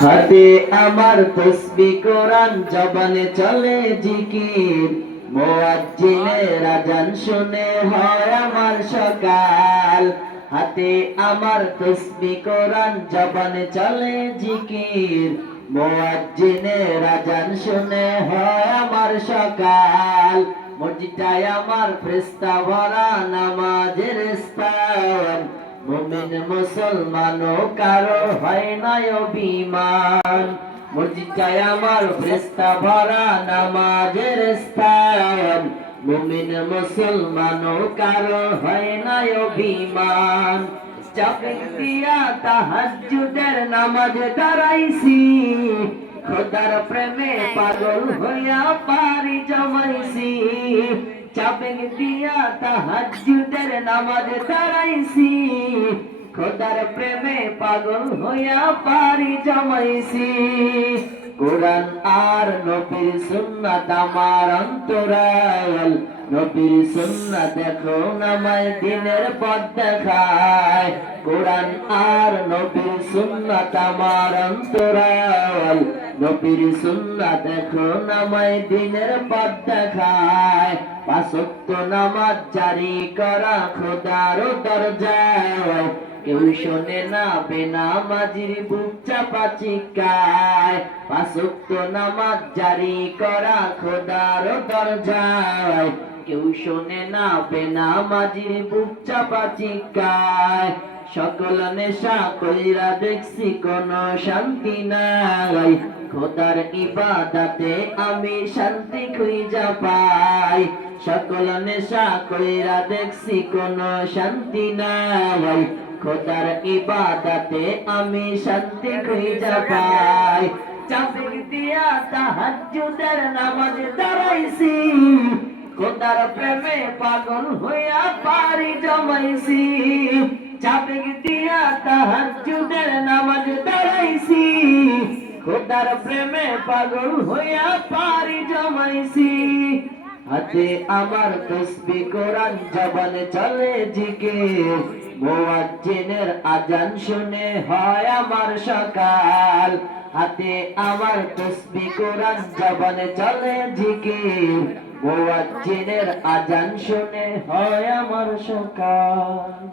হাতে আমার তসবিহ কোরআন জবানে চলে জিকির মুয়াজ্জিনের আযান শুনে হয় আমার সকাল হাতে আমার তসবিহ কোরআন জবানে চলে জিকির মুয়াজ্জিনের আযান শুনে হয় আমার সকাল মসজিদটায় আমার ফেরেশতা ভরা নামাজের স্থান মুমিন মুসলমানও কারো হয় না অভিমান মসজিদটায় আমার ফেরেশতা ভরা নামাজের স্থান মুমিন মুসলমানও কারো হয় না অভিমান চাপে দিয়া তাহাজ্জুদের নামাজে দাঁড়াইছি খোদার প্রেমে পাগল হইয়া পারি জমাইছি চাপে দিয়া তাহাজ্জুদের নামাজে দাঁড়াইছি খোদার প্রেমে পাগল হইয়া পারি জমাইছি কোরআন আর নবীর সুন্নাত আমার অন্তরাল নবীর সুন্নাত দেখো নামায় দিনের পথ দেখায় কোরআন আর নবীর সুন্নাত আমার অন্তরাল নবীর সুন্নাত দেখো নামায় দিনের পথ দেখায় পাঁচ ওয়াক্ত নামাজ জারি করা খোদার দরজায় কেউ শোনে না বেনামাজির বুক চাপা চিৎকার পাঁচ ওয়াক্ত নামাজ জারি করা খোদার দরজায় কেউ শোনে না বেনামাজির বুক চাপা চিৎকার সকল নেশা কইরা দেখছি কোনো শান্তি নাই খোদার ইবাদতে আমি শান্তি খুঁজা পাই সকল নেশা কইরা দেখছি কোনো শান্তি নাই খোদার ইবাদতে আমি শান্তি খুঁজা পাই চাপে দিয়া তাহাজ্জুদের নামাজে দাঁড়াইছি খোদার প্রেমে পাগল হইয়া পারি জমাইছি চাপে দিয়া তাহাজ্জুদের নামাজে দাঁড়াইছি খোদার প্রেমে পাগল হইয়া পারি জমাইছি হাতে আমার তসবিহ কোরআন জবানে চলে জিকির মুয়াজ্জিনের আযান শুনে হয় আমার সকাল হাতে আমার তসবিহ কোরআন জবানে চলে জিকির মুয়াজ্জিনের আযান শুনে হয় আমার সকাল।